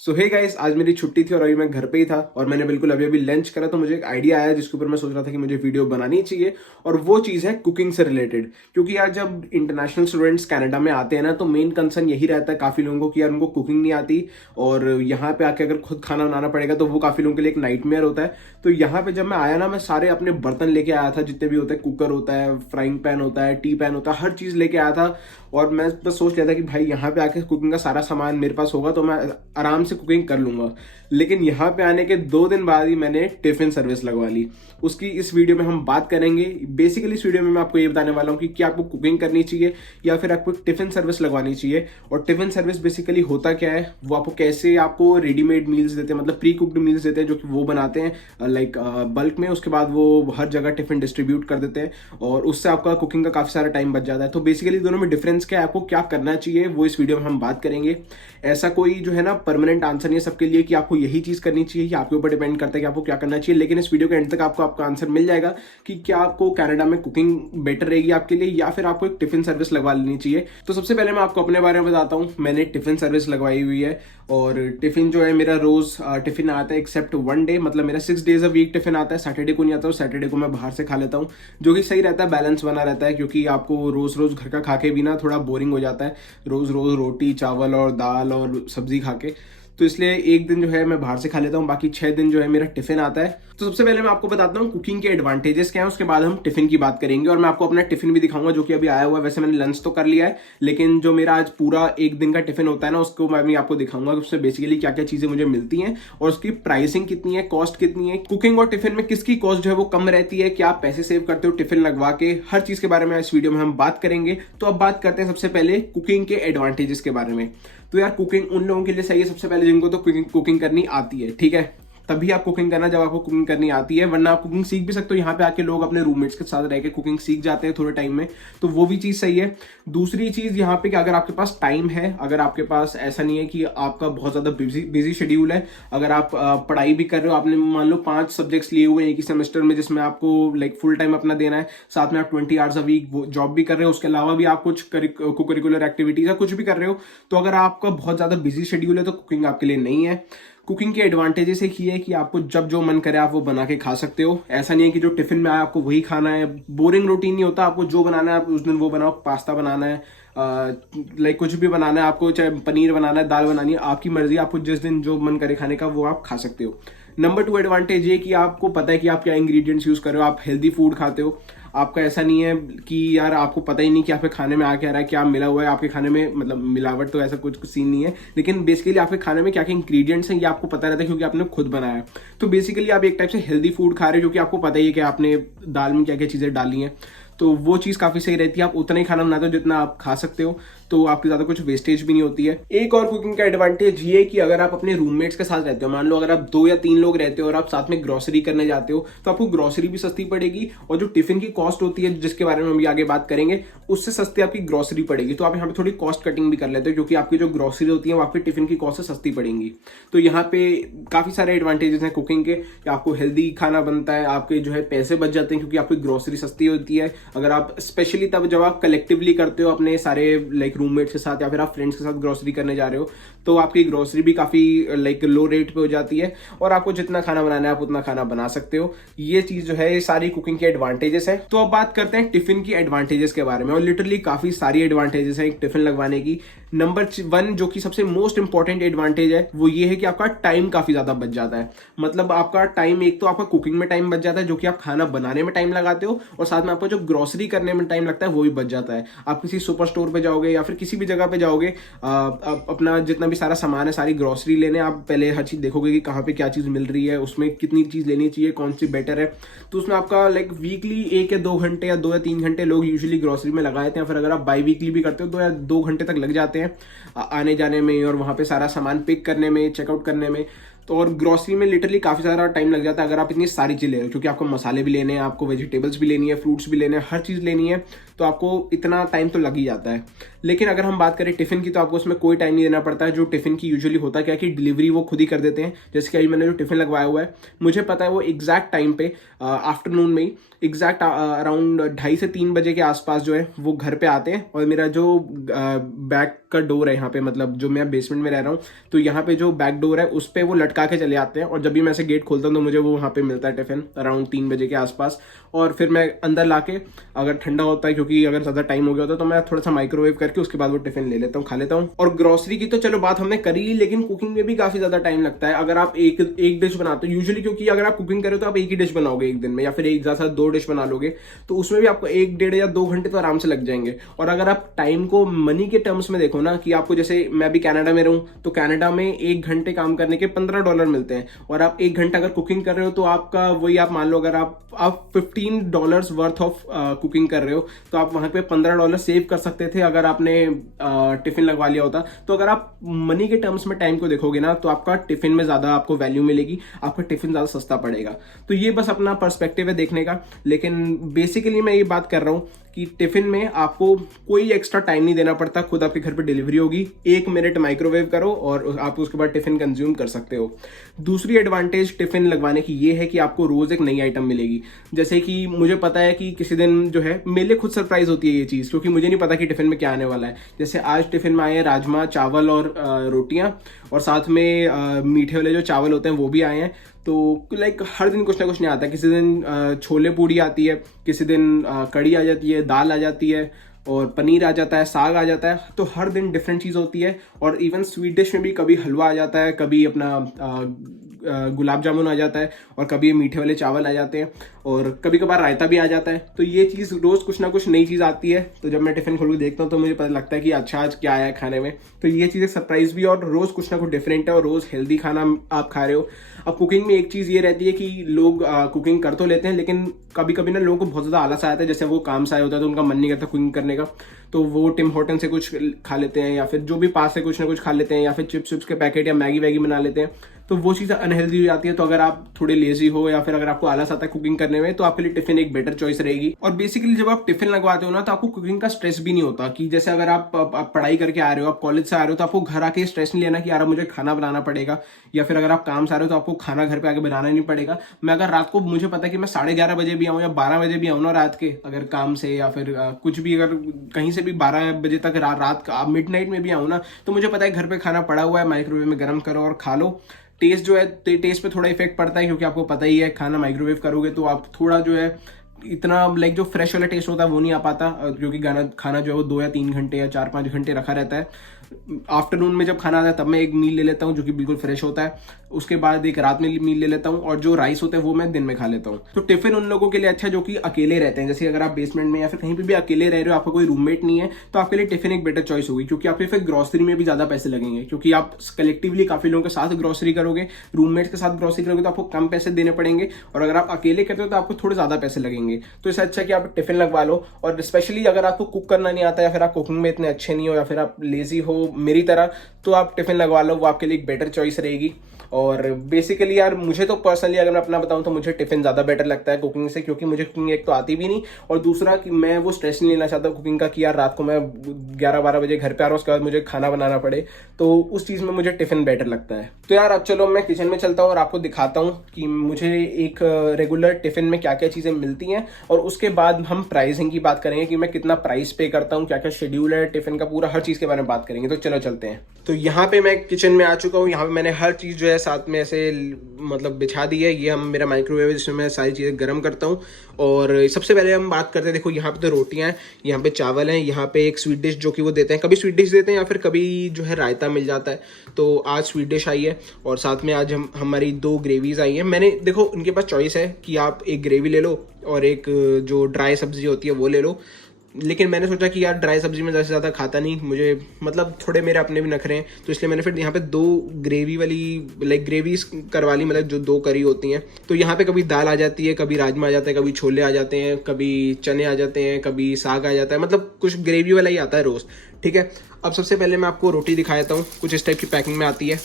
सो hey guys, आज मेरी छुट्टी थी और अभी मैं घर पे ही था और मैंने बिल्कुल अभी अभी लंच करा तो मुझे एक आइडिया आया जिसके ऊपर मैं सोच रहा था कि मुझे वीडियो बनानी चाहिए। और वो चीज़ है कुकिंग से रिलेटेड। क्योंकि यार जब इंटरनेशनल स्टूडेंट्स कनाडा में आते हैं ना तो मेन कंसर्न यही रहता है काफ़ी लोगों को कि यार उनको कुकिंग नहीं आती और यहाँ पे आके अगर खुद खाना बनाना पड़ेगा तो वो काफ़ी लोगों के लिए एक नाइटमेयर होता है। तो यहाँ पे जब मैं आया ना, मैं सारे अपने बर्तन लेके आया था, जितने भी होते हैं, कुकर होता है, फ्राइंग पैन होता है, टी पैन होता है, हर चीज़ लेके आया था। और मैं बस सोच लिया था कि भाई यहाँ पे आके कुकिंग का सारा सामान मेरे पास होगा तो मैं आराम से कुकिंग कर लूंगा। लेकिन यहाँ पे आने के 2 दिन बाद ही मैंने टिफिन सर्विस लगवा ली। उसकी इस वीडियो में हम बात करेंगे। बेसिकली इस वीडियो में मैं आपको ये बताने वाला हूँ कि क्या आपको कुकिंग करनी चाहिए या फिर आपको टिफिन सर्विस लगवानी चाहिए। और टिफिन सर्विस बेसिकली होता क्या है, वो आपको कैसे आपको रेडीमेड मील्स देते हैं, मतलब प्री कुक्ड मील्स देते हैं जो कि वो बनाते हैं लाइक बल्क में। उसके बाद वो हर जगह टिफिन डिस्ट्रीब्यूट कर देते हैं और उससे आपका कुकिंग का काफी सारा टाइम बच जाता है। तो बेसिकली दोनों में डिफरेंस क्या है, आपको क्या करना चाहिए, वो इस वीडियो में हम बात करेंगे। ऐसा कोई जो है ना परमानेंट आंसर नहीं है सबके लिए कि आपको यही चीज करनी चाहिए, कि आपके ऊपर डिपेंड करता है कि आपको क्या करना चाहिए। लेकिन इस वीडियो के एंड तक आपको आपका आंसर मिल जाएगा कि क्या आपको कनाडा में कुकिंग बेटर रहेगी आपके लिए या फिर आपको एक टिफिन सर्विस लगवा लेनी चाहिए। तो सबसे पहले मैं आपको अपने बारे में बताता हूँ। मैंने टिफिन सर्विस लगवाई हुई है और टिफिन जो है मेरा रोज टिफिन आता है एक्सेप्ट वन डे, मतलब मेरा 6 डेज अ वीक टिफिन आता है। सैटरडे को नहीं आता, सैटरडे को मैं बाहर से खा लेता हूँ, जो कि सही रहता है, बैलेंस बना रहता है। क्योंकि आपको रोज रोज घर का खा के भी ना थोड़ा बोरिंग हो जाता है, रोज रोज रोटी चावल और दाल और सब्जी खा के। तो इसलिए एक दिन जो है मैं बाहर से खा लेता हूँ, बाकी 6 दिन जो है मेरा टिफिन आता है। तो सबसे पहले मैं आपको बताता हूँ कुकिंग के एडवांटेजेस क्या है, उसके बाद हम टिफिन की बात करेंगे और मैं आपको अपना टिफिन भी दिखाऊंगा जो कि अभी आया हुआ है। वैसे मैंने लंच तो कर लिया है, लेकिन जो मेरा आज पूरा एक दिन का टिफिन होता है ना, उसको मैं भी आपको दिखाऊंगा कि उसमें बेसिकली क्या क्या चीजें मुझे मिलती हैं और उसकी प्राइसिंग कितनी है, कॉस्ट कितनी है, कुकिंग और टिफिन में किसकी कॉस्ट जो है वो कम रहती है, क्या आप पैसे सेव करते हो टिफिन लगवा के, हर चीज के बारे में इस वीडियो में हम बात करेंगे। तो अब बात करते हैं सबसे पहले कुकिंग के एडवांटेजेस के बारे में। तो यार कुकिंग उन लोगों के लिए सही है सबसे पहले जिनको तो कुकिंग करनी आती है, ठीक है। तभी आप कुकिंग करना जब आपको कुकिंग करनी आती है, वरना आप कुकिंग सीख भी सकते हो। यहाँ पे आके लोग अपने रूममेट्स के साथ रह के कुकिंग सीख जाते हैं थोड़े टाइम में, तो वो भी चीज़ सही है। दूसरी चीज़ यहाँ पे कि अगर आपके पास टाइम है, अगर आपके पास ऐसा नहीं है कि आपका बहुत ज़्यादा बिजी शेड्यूल है, अगर आप पढ़ाई भी कर रहे हो, आपने मान लो 5 सब्जेक्ट्स लिए हुए हैं एक ही सेमेस्टर में जिसमें आपको लाइक फुल टाइम अपना देना है, साथ में आप 20 आवर्स अ वीक जॉब भी कर रहे हो, उसके अलावा भी आप कुछ करिकुलर एक्टिविटीज या कुछ भी कर रहे हो, तो अगर आपका बहुत ज़्यादा बिजी शेड्यूल है तो कुकिंग आपके लिए नहीं है। कुकिंग के एडवांटेजेस एक ही है कि आपको जब जो मन करे आप वो बना के खा सकते हो। ऐसा नहीं है कि जो टिफिन में आया आपको वही खाना है, बोरिंग रूटीन नहीं होता। आपको जो बनाना है आप उस दिन वो बनाओ, पास्ता बनाना है, लाइक कुछ भी बनाना है आपको, चाहे पनीर बनाना है, दाल बनानी है, आपकी मर्जी, आपको जिस दिन जो मन करे खाने का वो आप खा सकते हो। नंबर 2 एडवांटेज ये कि आपको पता है कि आप क्या इंग्रेडिएंट्स यूज कर रहे हो, आप हेल्दी फूड खाते हो। आपका ऐसा नहीं है कि यार आपको पता ही नहीं कि आपके खाने में आ क्या रहा है, क्या मिला हुआ है आपके खाने में, मतलब मिलावट तो ऐसा कुछ सीन नहीं है, लेकिन बेसिकली आपके खाने में क्या क्या इंग्रेडिएंट्स हैं ये आपको पता रहता है क्योंकि आपने खुद बनाया है। तो बेसिकली आप एक टाइप से हेल्दी फूड खा रहे हो, जो कि आपको पता ही है कि आपने दाल में क्या क्या चीज़ें डाली हैं। तो वो चीज़ काफ़ी सही रहती है, आप उतना ही खाना बनाते हो जितना आप खा सकते हो, तो आपकी ज़्यादा कुछ वेस्टेज भी नहीं होती है। एक और कुकिंग का एडवांटेज ये है कि अगर आप अपने रूममेट्स के साथ रहते हो, मान लो अगर आप 2 या 3 लोग रहते हो और आप साथ में ग्रोसरी करने जाते हो, तो आपको ग्रोसरी भी सस्ती पड़ेगी और जो टिफिन की कॉस्ट होती है जिसके बारे में हम आगे बात करेंगे, उससे सस्ती आपकी ग्रोसरी पड़ेगी। तो आप यहाँ पे थोड़ी कॉस्ट कटिंग भी कर लेते हो क्योंकि आपकी जो ग्रोसरी होती है वो आपके टिफिन की कॉस्ट से सस्ती पड़ेंगी। तो यहाँ पे काफ़ी सारे एडवांटेजेस हैं कुकिंग के, कि आपको हेल्दी खाना बनता है, आपके जो है पैसे बच जाते हैं क्योंकि आपकी ग्रोसरी सस्ती होती है। अगर आप स्पेशली तब जब आप कलेक्टिवली करते हो अपने सारे लाइक रूममेट्स के साथ या फिर आप फ्रेंड्स के साथ ग्रोसरी करने जा रहे हो, तो आपकी ग्रोसरी भी काफ़ी लाइक लो रेट पे हो जाती है और आपको जितना खाना बनाना है आप उतना खाना बना सकते हो। ये चीज़ जो है ये सारी कुकिंग के एडवांटेजेस है। तो अब बात करते हैं टिफिन की एडवांटेजेस के बारे में, और लिटरली काफ़ी सारी एडवांटेजेस है एक टिफिन लगवाने की। नंबर 1 जो कि सबसे मोस्ट इंपॉर्टेंट एडवांटेज है वो ये है कि आपका टाइम काफ़ी ज़्यादा बच जाता है। मतलब आपका टाइम, एक तो आपका कुकिंग में टाइम बच जाता है जो कि आप खाना बनाने में टाइम लगाते हो, और साथ में आपको जो ग्रोसरी करने में टाइम लगता है वो भी बच जाता है। आप किसी सुपर स्टोर पे जाओगे या फिर किसी भी जगह पे जाओगे, अपना जितना भी सारा सामान है, सारी ग्रोसरी लेने, आप पहले हर चीज़ देखोगे कि कहाँ पे क्या चीज़ मिल रही है, उसमें कितनी चीज़ लेनी चाहिए, कौन सी बेटर है। तो उसमें आपका लाइक वीकली 1 या 2 घंटे या 2 या 3 घंटे लोग यूजुअली ग्रोसरी में लगा देते हैं। फिर अगर आप बाई वीकली भी करते हो 2 या 2 घंटे तक लग जाते हैं आने जाने में और वहाँ पे सारा सामान पिक करने में, चेकआउट करने में। तो और ग्रॉसरी में लिटरली काफ़ी सारा टाइम लग जाता है अगर आप इतनी सारी चीज़ ले रहे हो, क्योंकि आपको मसाले भी लेने हैं, आपको वेजिटेबल्स भी लेनी है, फ्रूट्स भी लेने हैं, हर चीज़ लेनी है, तो आपको इतना टाइम तो लग ही जाता है। लेकिन अगर हम बात करें टिफ़िन की, तो आपको उसमें कोई टाइम नहीं देना पड़ता है। जो टिफ़िन की यूजुअली होता क्या है कि डिलीवरी वो खुद ही कर देते हैं। जैसे कि अभी मैंने जो टिफ़िन लगवाया हुआ है, मुझे पता है वो एग्जैक्ट टाइम पे आफ्टरनून में ही एग्जैक्ट अराउंड 2:30 से 3 बजे के आसपास जो है वो घर पे आते हैं। और मेरा जो बैक का डोर है यहाँ पे, मतलब जो मैं बेसमेंट में रह रहा हूँ, तो यहाँ पे जो बैक डोर है उस पर वो लटका के चले आते हैं, और जब भी मैं ऐसे गेट खोलता हूँ तो मुझे वो वहाँ पे मिलता है टिफ़िन अराउंड 3 बजे के आसपास। और फिर मैं अंदर लाके, अगर ठंडा होता है क्योंकि अगर ज़्यादा टाइम हो गया होता है, तो मैं थोड़ा सा माइक्रोवेव करके उसके बाद वो टिफ़िन ले लेता हूँ, खा लेता हूँ। और ग्रॉसरी की तो चलो बात हमने करी, लेकिन कुकिंग में भी काफ़ी ज़्यादा टाइम लगता है। अगर आप एक डिश बनाते हो यूजुअली, क्योंकि अगर आप कुकिंग करो तो आप एक ही डिश बनाओगे एक दिन में, या फिर एक ज़्यादा 2 डिश बना लोगे, तो उसमें भी आपको 1, 1.5 या 2 घंटे तो आराम से लग जाएंगे। और अगर आप टाइम को मनी के टर्म्स में देखो ना, कि आपको, जैसे मैं भी कनाडा में रहूँ, तो कनाडा में 1 घंटे काम करने के $15 मिलते हैं, और आप 1 घंटा अगर कुकिंग कर रहे हो तो आपका वही, आप मान लो अगर आप $15 वर्थ ऑफ कुकिंग कर रहे हो, तो आप वहाँ पे $15 सेव कर सकते थे अगर आपने टिफिन लगवा लिया होता। तो अगर आप मनी के टर्म्स में टाइम को देखोगे ना, तो आपका टिफिन में ज़्यादा आपको वैल्यू मिलेगी, आपका टिफिन ज़्यादा सस्ता पड़ेगा। तो ये बस अपना पर्सपेक्टिव है देखने का। लेकिन बेसिकली मैं ये बात कर रहा हूँ कि टिफिन में आपको कोई एक्स्ट्रा टाइम नहीं देना पड़ता, खुद आपके घर पे डिलीवरी होगी, 1 मिनट माइक्रोवेव करो और आप उसके बाद टिफिन कंज्यूम कर सकते हो। दूसरी एडवांटेज टिफिन लगवाने की ये है कि आपको रोज एक नई आइटम मिलेगी। जैसे कि मुझे पता है कि किसी दिन जो है मेरे लिए खुद सरप्राइज होती है ये चीज़, क्योंकि मुझे नहीं पता कि टिफिन में क्या आने वाला है। जैसे आज टिफिन में आए हैं राजमा चावल और रोटियां, और साथ में मीठे वाले जो चावल होते हैं वो भी आए हैं। तो लाइक हर दिन कुछ ना कुछ नहीं आता। किसी दिन छोले पूड़ी आती है, किसी दिन कड़ी आ जाती है, दाल आ जाती है, और पनीर आ जाता है, साग आ जाता है। तो हर दिन डिफरेंट चीज़ होती है। और इवन स्वीट डिश में भी कभी हलवा आ जाता है, कभी अपना गुलाब जामुन आ जाता है, और कभी मीठे वाले चावल आ जाते हैं, और कभी कभार रायता भी आ जाता है। तो ये चीज़ रोज़ कुछ ना कुछ नई चीज़ आती है। तो जब मैं टिफिन खोल के देखता हूँ तो मुझे पता लगता है कि अच्छा आज क्या आया है खाने में। तो ये चीज़ें सरप्राइज भी, और रोज़ कुछ ना कुछ डिफरेंट है, और रोज़ हेल्दी खाना आप खा रहे हो। अब कुकिंग में एक चीज़ ये रहती है कि लोग कुकिंग कर तो लेते हैं, लेकिन कभी कभी ना लोगों को बहुत ज़्यादा आलस आता है। जैसे वो काम से आया होता है तो उनका मन नहीं करता कुकिंग करने का, तो वो टिम हॉर्टन से कुछ खा लेते हैं, या फिर जो भी पास से कुछ ना कुछ खा लेते हैं, या फिर चिप्स के पैकेट या मैगी वैगी बना लेते हैं। तो वो चीज़ अनहेल्दी हो जाती है। तो अगर आप थोड़े लेजी हो, या फिर अगर आपको आलस आता है कुकिंग करने में, तो आपके लिए टिफिन एक बेटर चॉइस रहेगी। और बेसिकली जब आप टिफिन लगवाते हो ना, तो आपको कुकिंग का स्ट्रेस भी नहीं होता। कि जैसे अगर आप पढ़ाई करके आ रहे हो, आप कॉलेज से आ रहे हो, तो आपको घर आके स्ट्रेस नहीं लेना कि यार मुझे खाना बनाना पड़ेगा, या फिर अगर आप काम से आ रहे हो तो आपको खाना घर पे आके बनाना नहीं पड़ेगा। मैं अगर रात को, मुझे पता है कि मैं 11:30 बजे भी आऊँ या 12 बजे भी आऊँ ना रात के, अगर काम से या फिर कुछ भी, अगर कहीं से भी 12 बजे तक रात का मिड नाइट में भी आऊँ ना, तो मुझे पता है घर पे खाना पड़ा हुआ है, माइक्रोवेव में गर्म करो और खा लो। टेस्ट जो है, टेस्ट पे थोड़ा इफेक्ट पड़ता है, क्योंकि आपको पता ही है खाना माइक्रोवेव करोगे तो आप थोड़ा जो है इतना लाइक जो फ्रेश वाला टेस्ट होता है वो नहीं आ पाता, क्योंकि खाना जो है वो 2 या 3 घंटे या 4-5 घंटे रखा रहता है। आफ्टरनून में जब खाना आता है तब मैं एक मील ले लेता हूँ जो कि बिल्कुल फ्रेश होता है। उसके बाद एक रात में मील ले लेता हूँ, और जो राइस होता है वो मैं दिन में खा लेता हूँ। तो टिफिन उन लोगों के लिए अच्छा जो कि अकेले रहते हैं। जैसे अगर आप बेसमेंट में या फिर कहीं पे भी अकेले रह रहे हो, आपका कोई रूममेट नहीं है, तो आपके लिए टिफिन एक बेटर चॉइस होगी। क्योंकि आपके फिर ग्रॉसरी में भी ज्यादा पैसे लगेंगे, क्योंकि आप कलेक्टिवली काफी लोगों के साथ ग्रॉसरी करोगे, रूममेट्स के साथ ग्रॉसरी करोगे तो आपको कम पैसे देने पड़ेंगे, और अगर आप अकेले करते हो तो आपको थोड़े ज्यादा पैसे लगेंगे। तो इससे अच्छा कि आप टिफिन लगवा लो। और स्पेशली अगर आपको कुक करना नहीं आता, या फिर आप कुकिंग में इतने अच्छे नहीं हो, या फिर आप लेजी हो मेरी तरह, तो आप टिफिन लगवा लो, वो आपके लिए एक बेटर चॉइस रहेगी। और बेसिकली यार मुझे तो पर्सनली अगर मैं अपना बताऊं तो मुझे टिफिन ज़्यादा बेटर लगता है कुकिंग से, क्योंकि मुझे कुकिंग एक तो आती भी नहीं, और दूसरा कि मैं वो स्ट्रेस नहीं लेना चाहता कुकिंग का कि यार रात को मैं 11-12 बजे घर पे आ रहा हूँ, उसके बाद मुझे खाना बनाना पड़े। तो उस चीज़ में मुझे टिफिन बेटर लगता है। तो यार अब चलो मैं किचन में चलता हूँ और आपको दिखाता हूँ कि मुझे एक रेगुलर टिफिन में क्या क्या चीज़ें मिलती हैं, और उसके बाद हम प्राइसिंग की बात करेंगे कि मैं कितना प्राइस पे करता हूँ, क्या क्या शेड्यूल है टिफिन का, पूरा हर चीज़ के बारे में बात करेंगे। तो चलो चलते हैं। तो यहाँ पे मैं किचन में आ चुका हूँ। यहाँ पे मैंने हर चीज़ जो है साथ में ऐसे मतलब बिछा दी है। ये हम मेरा माइक्रोवेव है जिसमें मैं सारी चीज़ें गर्म करता हूँ। और सबसे पहले हम बात करते हैं, देखो यहाँ पे तो रोटियाँ हैं, यहाँ पे चावल हैं, यहाँ पे एक स्वीट डिश जो कि वो देते हैं, कभी स्वीट डिश देते हैं या फिर कभी जो है रायता मिल जाता है। तो आज स्वीट डिश आई है, और साथ में आज हमारी 2 ग्रेवीज आई हैं। मैंने देखो उनके पास चॉइस है कि आप एक ग्रेवी ले लो और एक जो ड्राई सब्जी होती है वो ले लो, लेकिन मैंने सोचा कि यार ड्राई सब्जी में ज़्यादा खाता नहीं, मुझे मतलब थोड़े मेरे अपने भी नखरे हैं, तो इसलिए मैंने फिर यहाँ पे 2 ग्रेवी वाली लाइक ग्रेवीज करवा ली, मतलब जो 2 करी होती हैं। तो यहाँ पे कभी दाल आ जाती है, कभी राजमा आ जाता है, कभी छोले आ जाते हैं, कभी चने आ जाते हैं, कभी साग आ जाता है, मतलब कुछ ग्रेवी वाला ही आता है रोज़। ठीक है, अब सबसे पहले मैं आपको रोटी दिखा देता हूँ। कुछ इस टाइप की पैकिंग में आती है।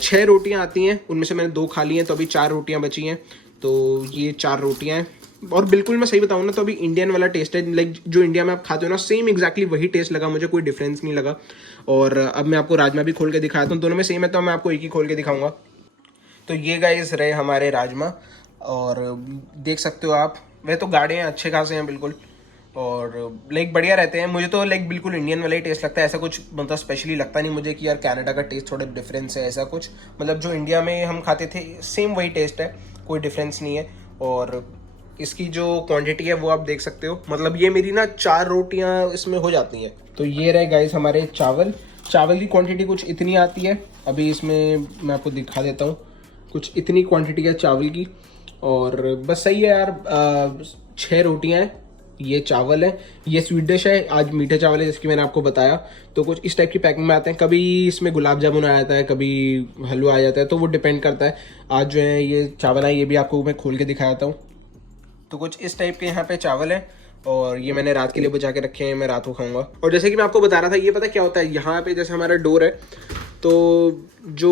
6 रोटियां आती हैं, उनमें से मैंने 2 खा ली हैं, तो अभी 4 रोटियां बची हैं। तो ये 4 रोटियां हैं, और बिल्कुल मैं सही बताऊँ ना तो अभी इंडियन वाला टेस्ट है, लाइक जो इंडिया में आप खाते हो ना सेम एग्जैक्टली वही टेस्ट लगा मुझे, कोई डिफरेंस नहीं लगा। और अब मैं आपको राजमा भी खोल के दिखाता हूँ, दोनों में सेम है, तो मैं आपको एक ही खोल के दिखाऊंगा। तो ये गाइस रहे हमारे राजमा, और देख सकते हो आप, वह तो गाढ़े हैं, अच्छे खासे हैं बिल्कुल, और लाइक बढ़िया रहते हैं। मुझे तो लाइक बिल्कुल इंडियन वाला ही टेस्ट लगता है, ऐसा कुछ मतलब स्पेशली लगता नहीं मुझे कि यार कनाडा का टेस्ट थोड़ा डिफरेंस है, ऐसा कुछ मतलब जो इंडिया में हम खाते थे सेम वही टेस्ट है, कोई डिफरेंस नहीं है। और इसकी जो क्वांटिटी है वो आप देख सकते हो, मतलब ये मेरी ना 4 रोटियां इसमें हो जाती हैं। तो ये रहे गाइस हमारे चावल, चावल की क्वांटिटी कुछ इतनी आती है, अभी इसमें मैं आपको दिखा देता हूँ, कुछ इतनी क्वांटिटी है चावल की। और बस सही है यार, 6 रोटियां हैं, ये चावल है, ये स्वीट डिश है, आज मीठे चावल है जिसकी मैंने आपको बताया। तो कुछ इस टाइप की पैकिंग में आते हैं, कभी इसमें गुलाब जामुन आ जाता है, कभी हलवा आ जाता है, तो वो डिपेंड करता है। आज जो है ये चावल है, ये भी आपको मैं खोल के दिखाता हूँ। तो कुछ इस टाइप के यहाँ पे चावल है, और ये मैंने रात के लिए बचा के रखे हैं, मैं रात को खाऊंगा। और जैसे कि मैं आपको बता रहा था, ये पता क्या होता है, यहाँ पे जैसे हमारा डोर है, तो जो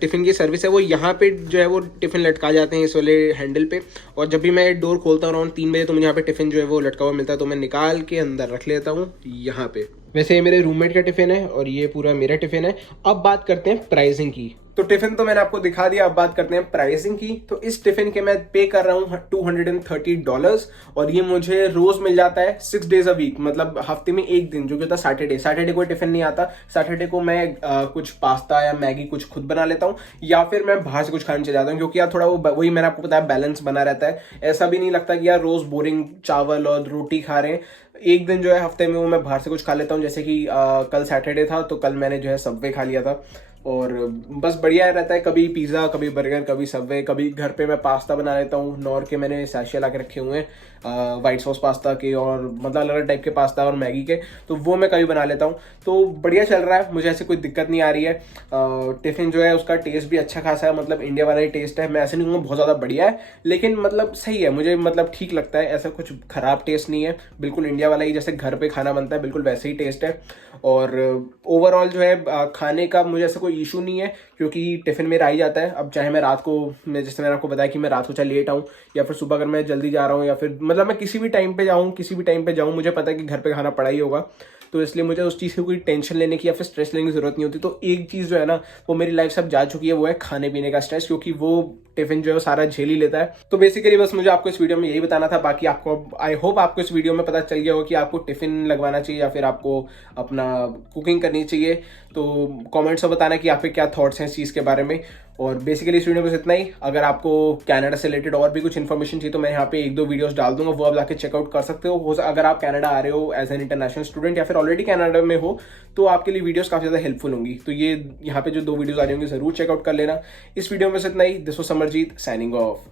टिफ़िन की सर्विस है वो यहाँ पे जो है वो टिफ़िन लटका जाते हैं इस वाले हैंडल पे, और जब भी मैं डोर खोलता हूँ अराउंड 3 बजे, तो मुझे यहाँ पे टिफ़िन जो है वो लटका हुआ मिलता है, तो मैं निकाल के अंदर रख लेता हूँ यहाँ पे। वैसे ये मेरे रूममेट का टिफ़िन है, और ये पूरा मेरा टिफ़िन है। अब बात करते हैं प्राइसिंग की। तो टिफिन तो मैंने आपको दिखा दिया, अब बात करते हैं प्राइसिंग की। तो इस टिफिन के मैं पे कर रहा हूँ $230, और ये मुझे रोज मिल जाता है 6 डेज अ वीक, मतलब हफ्ते में एक दिन, जो कि होता है सैटरडे। सैटरडे को टिफिन नहीं आता, सैटरडे को मैं कुछ पास्ता या मैगी कुछ खुद बना लेता हूँ, या फिर मैं बाहर से कुछ खाने चले जाता हूँ, क्योंकि यार थोड़ा वो वही मैंने आपको बताया बैलेंस बना रहता है। ऐसा भी नहीं लगता कि यार रोज बोरिंग चावल और रोटी खा रहे हैं। एक दिन जो है हफ्ते में वो मैं बाहर से कुछ खा लेता हूँ, जैसे कि कल सैटरडे था, तो कल मैंने जो है सबवे खा लिया था, और बस बढ़िया रहता है। कभी पिज़्ज़ा, कभी बर्गर, कभी सबवे, कभी घर पे मैं पास्ता बना लेता हूँ। नॉर के मैंने सैशे ला के रखे हुए हैं वाइट सॉस पास्ता के, और मतलब अलग अलग टाइप के पास्ता और मैगी के, तो वो मैं कभी बना लेता हूँ। तो बढ़िया चल रहा है, मुझे ऐसे कोई दिक्कत नहीं आ रही है। टिफ़िन जो है उसका टेस्ट भी अच्छा खासा है, मतलब इंडिया वाला ही टेस्ट है। मैं ऐसे नहीं कहूँगा बहुत ज़्यादा बढ़िया है, लेकिन मतलब सही है, मुझे मतलब ठीक लगता है, ऐसा कुछ ख़राब टेस्ट नहीं है, बिल्कुल इंडिया वाला ही जैसे घर पे खाना बनता है बिल्कुल वैसे ही टेस्ट है। और ओवरऑल जो है खाने का मुझे ऐसा कोई इशू नहीं है, क्योंकि टिफ़िन मेरा आ ही जाता है। अब चाहे मैं रात को, मैं जैसे मैंने आपको बताया कि मैं रात को चाहे लेट आऊँ, या फिर सुबह अगर मैं जल्दी जा रहा हूँ, या फिर मतलब मैं किसी भी टाइम पे जाऊँ, किसी भी टाइम पे जाऊँ, मुझे पता है कि घर पे खाना पड़ा ही होगा, तो इसलिए मुझे उस चीज़ की कोई टेंशन लेने की या फिर स्ट्रेस लेने की ज़रूरत नहीं होती। तो एक चीज़ जो है ना वो मेरी लाइफ से अब जा चुकी है, वो है खाने पीने का स्ट्रेस, क्योंकि वो टिफिन जो है वो सारा झेल ही लेता है। तो बेसिकली बस मुझे आपको इस वीडियो में यही बताना था। बाकी आपको, आई होप आपको इस वीडियो में पता चल गया होगा कि आपको टिफिन लगवाना चाहिए या फिर आपको अपना कुकिंग करनी चाहिए। तो कमेंट्स में बताना कि आपके क्या थॉट्स हैं इस चीज़ के बारे में। और बेसिकली इस वीडियो में इतना ही। अगर आपको कनाडा से रिलेटेड और भी कुछ इन्फॉर्मेशन चाहिए तो मैं यहाँ पे 1-2 वीडियोस डाल दूंगा, वो आप जाके चेकआउट कर सकते हो। अगर आप कनाडा आ रहे हो एज एन इंटरनेशनल स्टूडेंट, या फिर ऑलरेडी कनाडा में हो, तो आपके लिए वीडियोस काफ़ी ज़्यादा हेल्पफुल होंगी। तो ये यहाँ पे जो 2 वीडियोस आ रही होंगी जरूर चेकआउट कर लेना। इस वीडियो में इतना ही। This was Samarjeet signing of.